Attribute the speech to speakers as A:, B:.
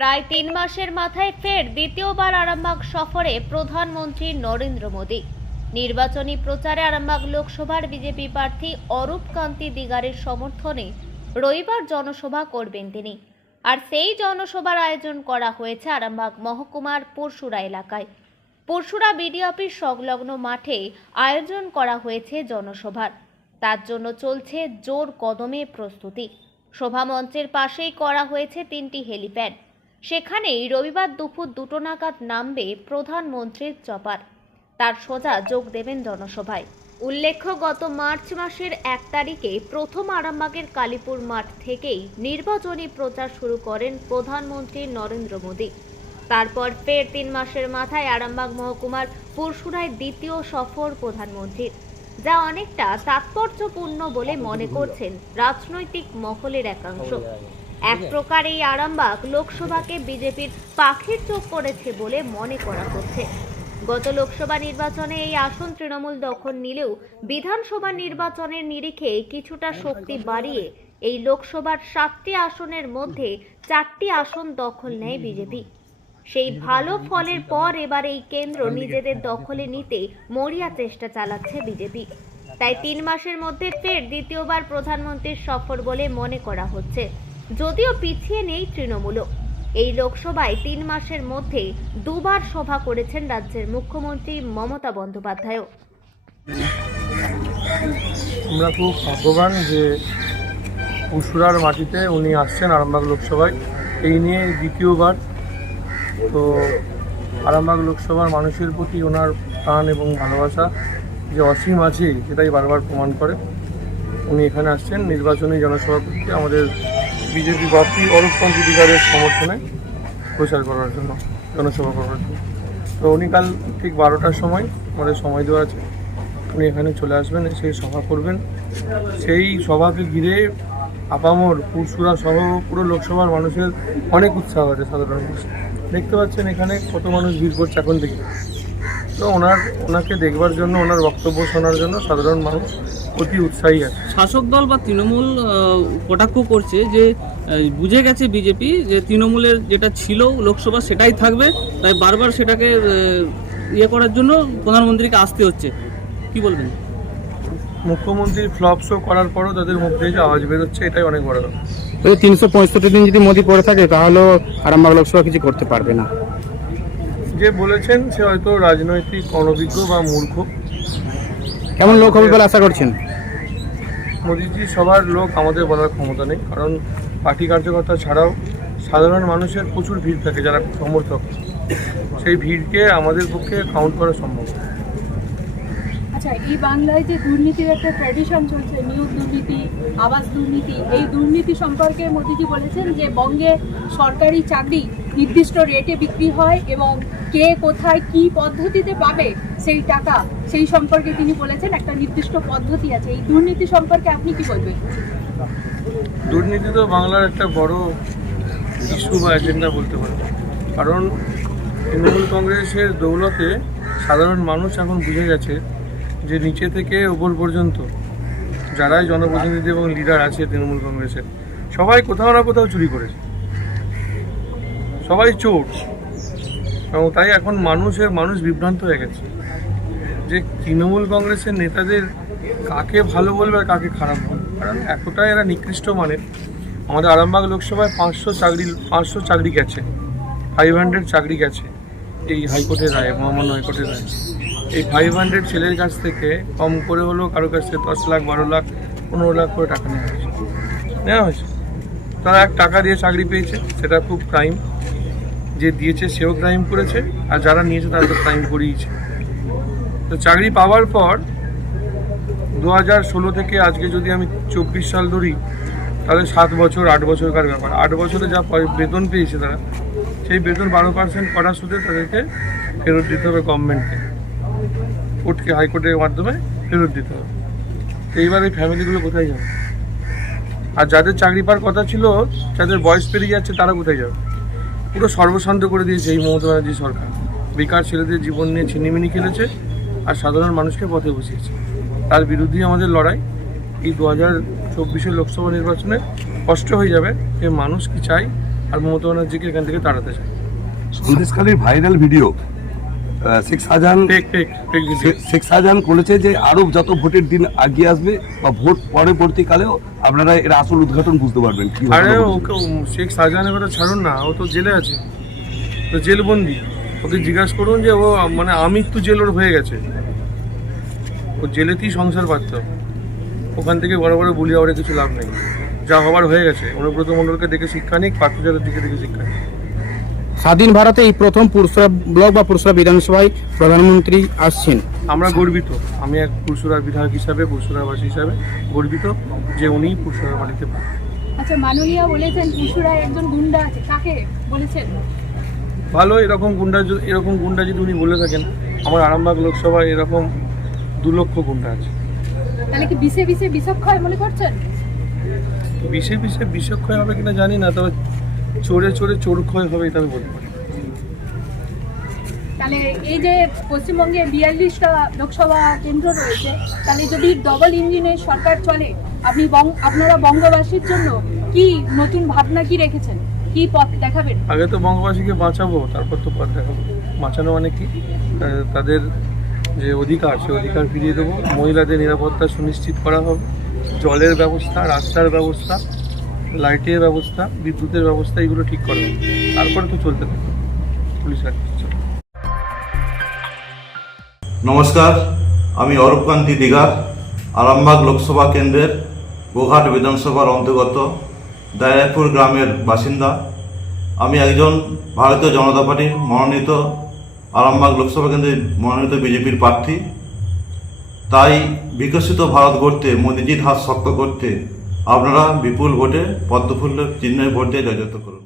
A: প্রায় তিন মাসের মাথায় ফের দ্বিতীয়বার আরামবাগ সফরে প্রধানমন্ত্রী নরেন্দ্র মোদী। নির্বাচনী প্রচারে আরামবাগ লোকসভার বিজেপি প্রার্থী অরূপ কান্তি দিগারের সমর্থনে রবিবার জনসভা করবেন তিনি। আর সেই জনসভার আয়োজন করা হয়েছে আরামবাগ মহকুমার পরশুরা এলাকায়। পরশুরা বিডি অফিস সংলগ্ন মাঠে আয়োজন করা হয়েছে জনসভার। তার জন্য চলছে জোর কদমে প্রস্তুতি। শোভামঞ্চের পাশেই করা হয়েছে তিনটি হেলিপ্যাড। সেখানেই রবিবার দুপুর দুটো নাগাদ নামবে প্রধানমন্ত্রীর চপার তার সোজা যোগ দেবেন জনসভায়। উল্লেখ্য, গত মার্চ মাসের এক তারিখে প্রথম আরামবাগের কালীপুর মাঠ থেকেই নির্বাচনী প্রচার শুরু করেন প্রধানমন্ত্রী নরেন্দ্র মোদী। তারপর ফের তিন মাসের মাথায় আরামবাগ মহকুমার পরশুরায় দ্বিতীয় সফর প্রধানমন্ত্রীর, যা অনেকটা তাৎপর্যপূর্ণ বলে মনে করছেন রাজনৈতিক মহলের একাংশ। এক প্রকার এই আরামবাগ লোকসভাকে বিজেপির পাখির চোখ করেছে বলে মনে করা হচ্ছে। গত লোকসভা নির্বাচনে এই আসন তৃণমূল দখল নিলেও বিধানসভা নির্বাচনের নিরিখে কিছুটা শক্তি বাড়িয়ে এই লোকসভার সাতটি আসনের মধ্যে চারটি আসন দখল নেয় বিজেপি। সেই ভালো ফলের পর এবার এই কেন্দ্র নিজেদের দখলে নিতে মরিয়া চেষ্টা চালাচ্ছে বিজেপি। তাই তিন মাসের মধ্যে ফের দ্বিতীয়বার প্রধানমন্ত্রীর সফর বলে মনে করা হচ্ছে। যদিও পিছিয়ে নেই তৃণমূলও। এই লোকসভায় তিন মাসের মধ্যে দুবার সভা করেছেন রাজ্যের মুখ্যমন্ত্রী মমতা বন্দ্যোপাধ্যায়ও।
B: আমরা খুব ভাগ্যবান যে উসুরার মাটিতে উনি আসছেন আরামবাগ লোকসভায়। এই নিয়ে দ্বিতীয়বার। তো আরামবাগ লোকসভার মানুষের প্রতি ওনার প্রাণ এবং ভালোবাসা যে অসীম আছে, সেটাই বারবার প্রমাণ করে। উনি এখানে আসছেন, নির্বাচনী জনসভা করতে আমাদের বিজেপি প্রার্থী অরূপ কান্তি দিগারের সমর্থনে প্রচার করার জন্য, জনসভা করার জন্য। তো উনি কাল ঠিক বারোটার সময় আমাদের সময় দেওয়া আছে। উনি এখানে চলে আসবেন সেই সভা করবেন। সেই সভাকে ঘিরে আপামর, পুরসুরা সহ পুরো লোকসভার মানুষের অনেক উৎসাহ আছে সাধারণ মানুষ দেখতে পাচ্ছেন এখানে কত মানুষ ভিড় করছে এখন থেকে তো ওনার ওনাকে দেখবার জন্য ওনার বক্তব্য শোনার জন্য সাধারণ মানুষ অতি উৎসাহী আছে।
C: শাসক দল বা তৃণমূল কটাক্ষ করছে যে বুঝে গেছে বিজেপি যে তৃণমূলের যেটা ছিল লোকসভা সেটাই থাকবে তাই বারবার সেটাকে ইয়ে করার জন্য প্রধানমন্ত্রীকে আসতে হচ্ছে। কি বলবেন?
B: মুখ্যমন্ত্রীর ফ্লপ শো করার পরও তাদের মুখ থেকে যে আওয়াজ বেরোচ্ছে এটাই অনেক বড়
D: তিনশো পঁয়ষট্টি দিন যদি মোদি পড়ে থাকে তাহলেও আরামবাগ লোকসভা কিছু করতে পারবে না।
B: যে বলেছেন সে হয়তো রাজনৈতিক অনভিজ্ঞ বা মূর্খ।
D: কেমন লোক হবে বলে আশা করছেন?
B: মোদিজি সবার লোক আমাদের বলার ক্ষমতা নেই কারণ পার্টি কার্যকর্তা ছাড়াও সাধারণ মানুষের প্রচুর ভিড় থাকে যারা সমর্থক। সেই ভিড়কে আমাদের পক্ষে কাউন্ট করা সম্ভব।
E: আচ্ছা এই বাংলায় যে দুর্নীতির একটা ট্র্যাডিশন চলছে, নিয়োগ দুর্নীতি, আবাস দুর্নীতি, এই দুর্নীতি সম্পর্কে মোদিজি বলেছেন যে বঙ্গে সরকারি চাকরি নির্দিষ্ট রেটে বিক্রি হয় এবং কে কোথায় কি পদ্ধতিতে পাবে সেই টাকা, সেই সম্পর্কে তিনি বলেছেন, একটা নির্দিষ্ট পদ্ধতি আছে। এই দুর্নীতি সম্পর্কে আপনি কি বলবেন?
B: দুর্নীতি তো বাংলার একটা বড় ইস্যু বা এজেন্ডা বলতে পারো কারণ তৃণমূল কংগ্রেসের দৌলতে সাধারণ মানুষ এখন বুঝে গেছে যে নিচে থেকে উপর পর্যন্ত যারাই জনপ্রতিনিধি এবং লিডার আছে তৃণমূল কংগ্রেসের, সবাই কোথাও না কোথাও চুরি করেছে। সবাই চোর। এবং তাই এখন মানুষের, মানুষ বিভ্রান্ত হয়ে গেছে যে তৃণমূল কংগ্রেসের নেতাদের কাকে ভালো বলবে আর কাকে খারাপ বলবে। কারণ এতটাই এরা নিকৃষ্ট মানের। আমাদের আরামবাগ লোকসভায় পাঁচশো চাকরি পাঁচশো চাকরি গেছে। ফাইভ হান্ড্রেড চাকরি গেছে এই হাইকোর্টের রায়, মহামান্য হাইকোর্টের রায়। এই ফাইভ হান্ড্রেড ছেলের কাছ থেকে কম করে হলেও কারও কাছ থেকে দশ লাখ, বারো লাখ, পনেরো লাখ করে টাকা নেওয়া হয়েছে। নেওয়া হয়েছে। তারা এক টাকা দিয়ে চাকরি পেয়েছে, সেটা খুব ক্রাইম যে দিয়েছে সেও ক্রাইম করেছে, আর যারা নিয়েছে তারা তো ক্রাইম করিয়েছে। তো চাকরি পাওয়ার পর দু হাজার ষোলো থেকে আজকে যদি আমি চব্বিশ সাল ধরি, তাহলে সাত বছর, আট বছরকার ব্যাপার। আট বছরে যা বেতন পেয়েছে তারা, সেই বেতন বারো পার্সেন্ট করার সুদে তাদেরকে ফেরত দিতে হবে গভর্নমেন্টকে কোর্টকে, হাইকোর্টের মাধ্যমে ফেরত দিতে হবে। এইবার এই ফ্যামিলিগুলো কোথায় যাবে? আর যাদের চাকরি পাওয়ার কথা ছিল, যাদের বয়স পেরিয়ে যাচ্ছে, তারা কোথায় যাবে? পুরো সর্বশান্ত করে দিয়েছে এই মমতা ব্যানার্জি সরকার। বেকার ছেলেদের জীবন নিয়ে ছিনিমিনি খেলেছে আর সাধারণ মানুষকে পথে বসিয়েছে। তার বিরুদ্ধেই আমাদের লড়াই। এই দু হাজার চব্বিশের লোকসভা নির্বাচনে কষ্ট হয়ে যাবে যে মানুষ কি চাই আর মমতা ব্যানার্জিকে এখান থেকে তাড়াতে চায়।
F: সন্দেশখালীর ভাইরাল ভিডিও শেখ শাহজাহান শেখ শাহজাহান বলেছে যে আরও যত ভোটের দিন আগিয়ে আসবে বা ভোট পরবর্তীকালেও আপনারা এর আসল উদ্ঘাটন বুঝতে পারবেন
B: আরে ওকে শেখ শাহজাহানের কথা ছাড়ুন না ও তো জেলে আছে। তো জেলবন্দি। ওকে জিজ্ঞাসা করুন যে ও মানে আমৃত্যু জেল ওর হয়ে গেছে। ও জেলেতেই সংসার পারত ওখান থেকে বড় বড় বুলি আবার কিছু লাভ নেই। যা হবার হয়ে গেছে। অনুব্রত মণ্ডলকে দেখে শিক্ষা নিক পার্থজালের দিকে দেখে শিক্ষা নিক।
D: স্বাধীন ভারতে এই প্রথম পুরসরা ব্লক বা পুরসরা বিধানসভায় প্রধানমন্ত্রী আসছেন।
B: আমরা গর্বিত। আমি এক পুরসুরার বিধায়ক হিসাবে পুরসুরাবাসী হিসাবে গর্বিত যে উনিই পুরসুরার বাড়িতে
E: আচ্ছা মাননীয়া বলেছেন একজন গুন্ডা আছে। কাকে বলেছেন?
B: ভালো এরকম গুন্ডা এরকম গুন্ডা যদি উনি বলে থাকেন আমার আরামবাগ লোকসভায় এরকম দু লক্ষ গুন্ডা আছে।
E: তাহলে কি বিষে বিষে বিষক্ষয় মনে করছেন?
B: বিষে বিষে বিষক্ষয় হবে কিনা জানি না তবে চোরে চোরে চোরক্ষয় হবে এটা আমি বলতে পারি
E: তাহলে এই যে পশ্চিমবঙ্গে বিয়াল্লিশটা লোকসভা কেন্দ্র রয়েছে তাহলে যদি ডবল ইঞ্জিনের সরকার চলে আপনি বং- আপনারা বঙ্গবাসীর জন্য কি নতুন ভাবনা কি রেখেছেন? কি পথ দেখাবেন?
B: আগে তো বঙ্গবাসীকে বাঁচাবো তারপর তো পথ দেখাবো। বাঁচানো মানে কি? তাদের যে অধিকার সে অধিকার ফিরিয়ে দেবো। মহিলাদের নিরাপত্তা সুনিশ্চিত করা হবে। জলের ব্যবস্থা রাস্তার ব্যবস্থা লাইটের ব্যবস্থা, বিদ্যুতের ব্যবস্থা, এগুলো ঠিক করা। তারপরে তো চলতে থাকবে পুলিশ
G: নমস্কার, আমি অরূপকান্তি দিগার, আরামবাগ লোকসভা কেন্দ্রের গোঘাট বিধানসভার অন্তর্গত দায়রাপুর গ্রামের বাসিন্দা। আমি একজন ভারতীয় জনতা পার্টির মনোনীত, আরামবাগ লোকসভা কেন্দ্রের মনোনীত বিজেপির প্রার্থী। তাই বিকশিত ভারত গড়তে মোদিজির হাত শক্ত করতে আপনারা বিপুল ভোটে পদ্মফুল্ল চিহ্নের ভোট দিয়ে জয়যুক্ত করুন।